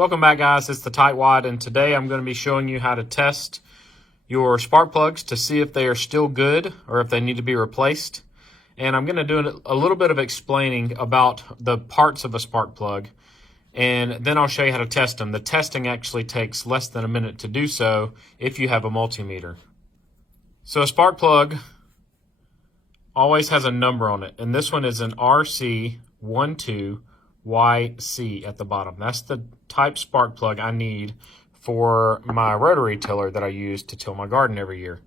Welcome back, guys. It's the Tightwad, and today I'm going to be showing you how to test your spark plugs to see if they are still good or if they need to be replaced. And I'm going to do a little bit of explaining about the parts of a spark plug, and then I'll show you how to test them. The testing actually takes less than a minute to do so if you have a multimeter. So a spark plug always has a number on it, and this one is an RC12YC at the bottom. That's the type spark plug I need for my rotary tiller that I use to till my garden every year.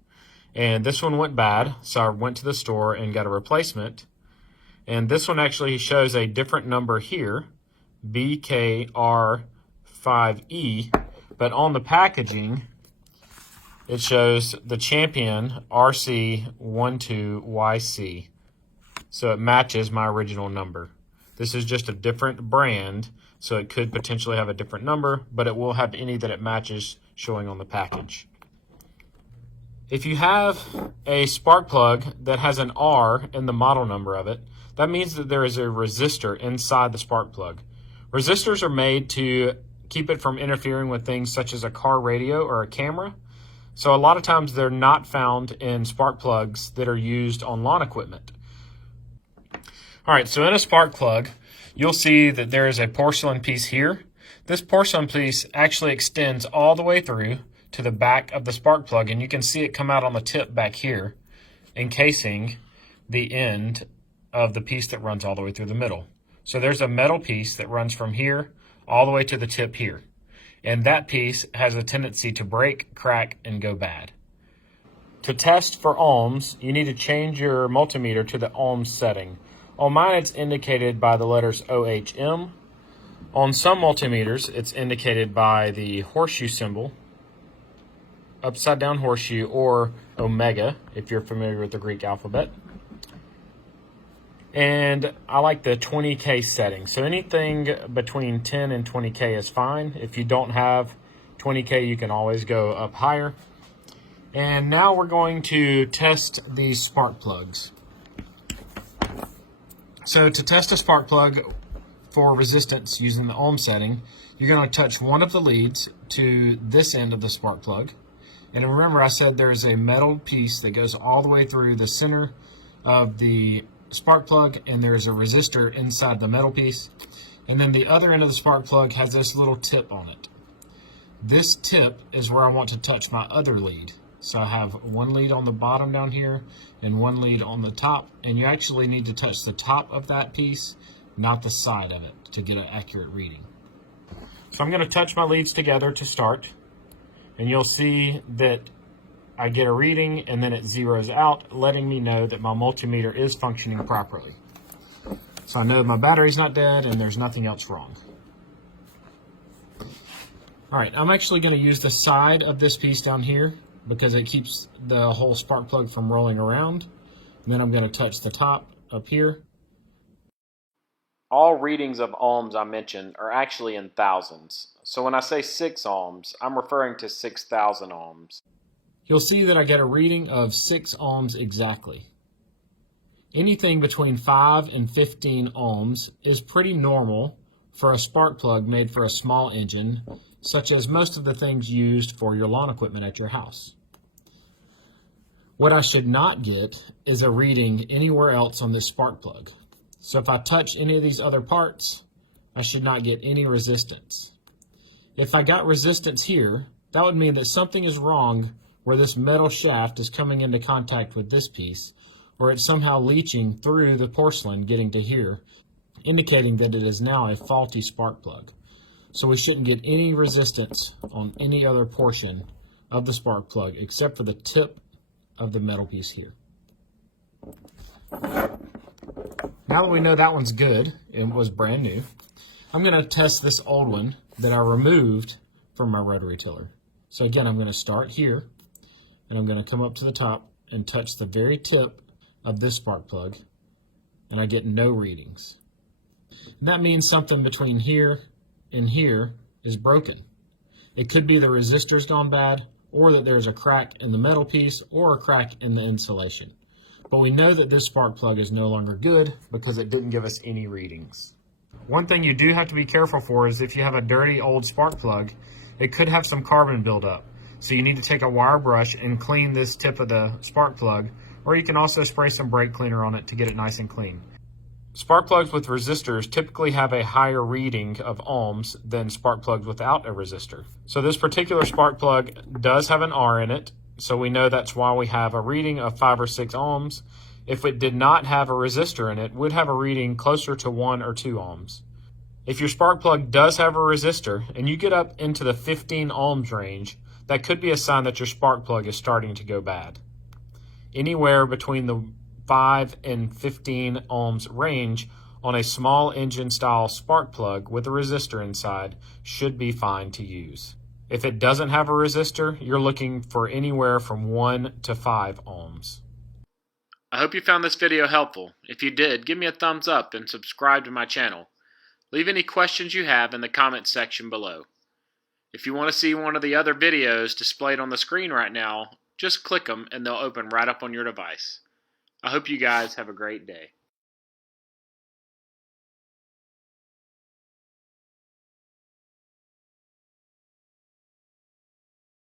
And this one went bad, so I went to the store and got a replacement. And this one actually shows a different number here, BKR5E, but on the packaging it shows the Champion RC12YC. So it matches my original number. This is just a different brand, so it could potentially have a different number, but it will have any that it matches showing on the package. If you have a spark plug that has an R in the model number of it, that means that there is a resistor inside the spark plug. Resistors are made to keep it from interfering with things such as a car radio or a camera. So a lot of times they're not found in spark plugs that are used on lawn equipment. All right, so in a spark plug, you'll see that there is a porcelain piece here. This porcelain piece actually extends all the way through to the back of the spark plug, and you can see it come out on the tip back here, encasing the end of the piece that runs all the way through the middle. So there's a metal piece that runs from here all the way to the tip here. And that piece has a tendency to break, crack, and go bad. To test for ohms, you need to change your multimeter to the ohms setting. On mine, it's indicated by the letters OHM. On some multimeters, it's indicated by the horseshoe symbol, upside down horseshoe, or omega, if you're familiar with the Greek alphabet. And I like the 20K setting. So anything between 10 and 20K is fine. If you don't have 20K, you can always go up higher. And now we're going to test these spark plugs. So to test a spark plug for resistance using the ohm setting, you're going to touch one of the leads to this end of the spark plug. And remember, I said there's a metal piece that goes all the way through the center of the spark plug, and there's a resistor inside the metal piece. And then the other end of the spark plug has this little tip on it. This tip is where I want to touch my other lead. So I have one lead on the bottom down here and one lead on the top, and you actually need to touch the top of that piece, not the side of it, to get an accurate reading. So I'm going to touch my leads together to start, and you'll see that I get a reading and then it zeroes out, letting me know that my multimeter is functioning properly. So I know my battery's not dead and there's nothing else wrong. All right, I'm actually going to use the side of this piece down here because it keeps the whole spark plug from rolling around. And then I'm going to touch the top up here. All readings of ohms I mentioned are actually in thousands. So when I say 6 ohms, I'm referring to 6,000 ohms. You'll see that I get a reading of 6 ohms exactly. Anything between 5 and 15 ohms is pretty normal for a spark plug made for a small engine, such as most of the things used for your lawn equipment at your house. What I should not get is a reading anywhere else on this spark plug. So if I touch any of these other parts, I should not get any resistance. If I got resistance here, that would mean that something is wrong where this metal shaft is coming into contact with this piece, or it's somehow leaching through the porcelain getting to here, indicating that it is now a faulty spark plug. So we shouldn't get any resistance on any other portion of the spark plug except for the tip of the metal piece here. Now that we know that one's good and was brand new, I'm going to test this old one that I removed from my rotary tiller. So again, I'm going to start here, and I'm going to come up to the top and touch the very tip of this spark plug, and I get no readings. And that means something between here and here is broken. It could be the resistor's gone bad, or that there's a crack in the metal piece, or a crack in the insulation. But we know that this spark plug is no longer good because it didn't give us any readings. One thing you do have to be careful for is if you have a dirty old spark plug, it could have some carbon buildup. So you need to take a wire brush and clean this tip of the spark plug, or you can also spray some brake cleaner on it to get it nice and clean. Spark plugs with resistors typically have a higher reading of ohms than spark plugs without a resistor. So this particular spark plug does have an R in it, so we know that's why we have a reading of 5 or 6 ohms. If it did not have a resistor in it, would have a reading closer to 1 or 2 ohms. If your spark plug does have a resistor and you get up into the 15 ohms range, that could be a sign that your spark plug is starting to go bad. Anywhere between the 5 and 15 ohms range on a small engine style spark plug with a resistor inside should be fine to use. If it doesn't have a resistor, you're looking for anywhere from 1 to 5 ohms. I hope you found this video helpful. If you did, give me a thumbs up and subscribe to my channel. Leave any questions you have in the comments section below. If you want to see one of the other videos displayed on the screen right now, just click them and they'll open right up on your device. I hope you guys have a great day.